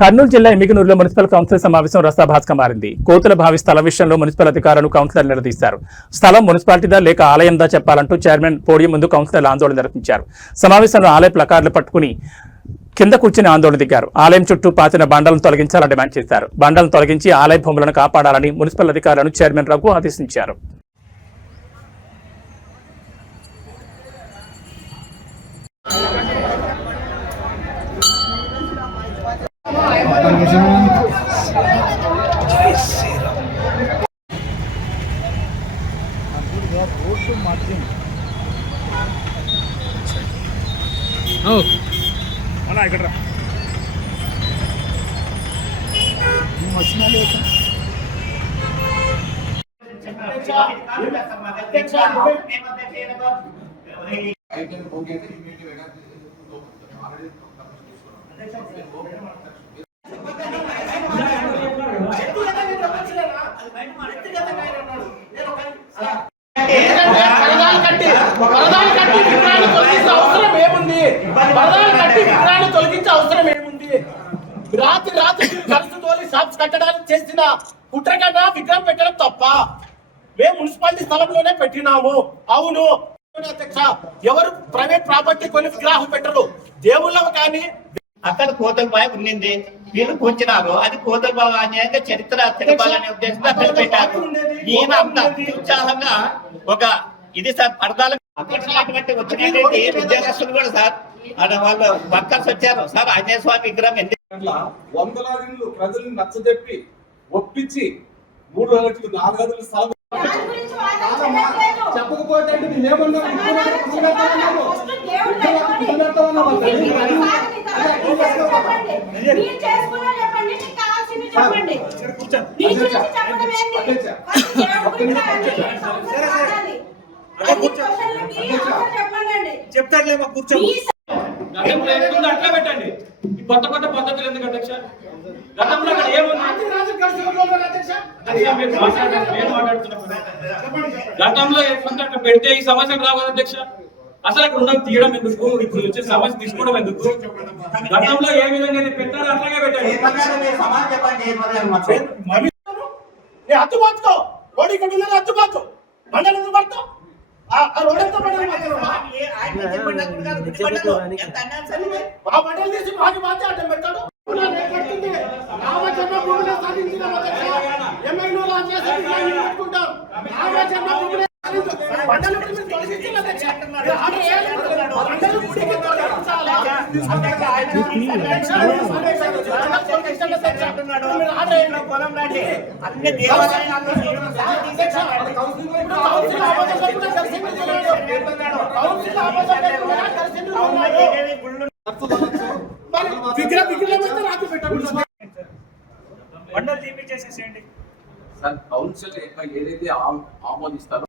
కర్నూలు జిల్లా ఎమ్మిగనూరులో municipal council సమావేశం రసాభాస్గా మారింది. కోతుల భావి స్థల విషయంలో మున్సిపల్ అధికారులను కౌన్సిలర్ నిలదీశారు. స్థలం మున్సిపాలిటీదా లేక ఆలయందా చెప్పాలంటూ చైర్మన్ పోడియం ముందు కౌన్సిలర్లు ఆందోళన నిర్వహించారు. సమావేశంలో ఆలయ ప్లకార్డులు పట్టుకుని కింద కూర్చుని ఆందోళన దిగారు. ఆలయం చుట్టూ పాతిన బండలను తొలగించాలని డిమాండ్ చేశారు. బండలను తొలగించి ఆలయ భూములను కాపాడాలని మున్సిపల్ అధికారులను చైర్మన్ రఘు ఆదేశించారు. తొలగించే అవసరం ఏముంది? రాత్రి ఖర్చు తోలి షాప్స్ కట్టడానికి చేసిన కుట్ర కన్నా విగ్రహం పెట్టడం తప్ప. మేము మున్సిపాలిటీ స్థలంలోనే పెట్టినాము. అవును అధ్యక్ష, ఎవరు ప్రైవేట్ ప్రాపర్టీ కొని విగ్రహం పెట్టరు. దేవుళ్ళకు కానీ అక్కడ కోతలబాయి ఉండింది, వీళ్ళు కూర్చున్నారు. అది కోతలబాబు అన్యాయంగా చరిత్ర తెలపాలనే ఉద్దేశంతో అక్కడ పెట్టారు. ఈయన అంత ఉత్సాహంగా ఒక ఇది సార్ పరదాలు అటువంటి వచ్చినటువంటి విద్యార్థులు కూడా సార్ వాళ్ళ వర్కర్స్ వచ్చారు సార్. ఆంజనేయ స్వామి విగ్రహం వందలాది ప్రజల్ని నచ్చజెప్పి ఒప్పించి 3 రోజులు 4 గదులు స్థలం చెప్పకపోతే చెప్తారులే కూర్చో అట్లా పెట్టండి. ఈ కొత్త పద్ధతులు ఎందుకు అధ్యక్ష? గతంలో అక్కడ గతంలో అట్లా పెడితే ఈ సమస్యలు రావు అధ్యక్ష. అసలు అక్కడ ఉండదు తీయడం ఎందుకు? ఇప్పుడు వచ్చే సమస్య తీసుకోవడం ఎందుకు? గతంలో ఏ విధంగా పెట్టారో అట్లాగే పెట్టండి. అత్తుకోవచ్చు రోడ్ ఇక్కడ ఉన్నది, అత్తుకోవచ్చు బండలు ఎందుకు పడతావు? బండలు తీసి మాకు బాధ్యత అడ్డం పెట్టాడు. అన్ని దేవాలయాల్లో బండలు తీపిచ్చేసేసేయండి సార్. కౌన్సిల్ ఏదైతే ఆమోదిస్తారో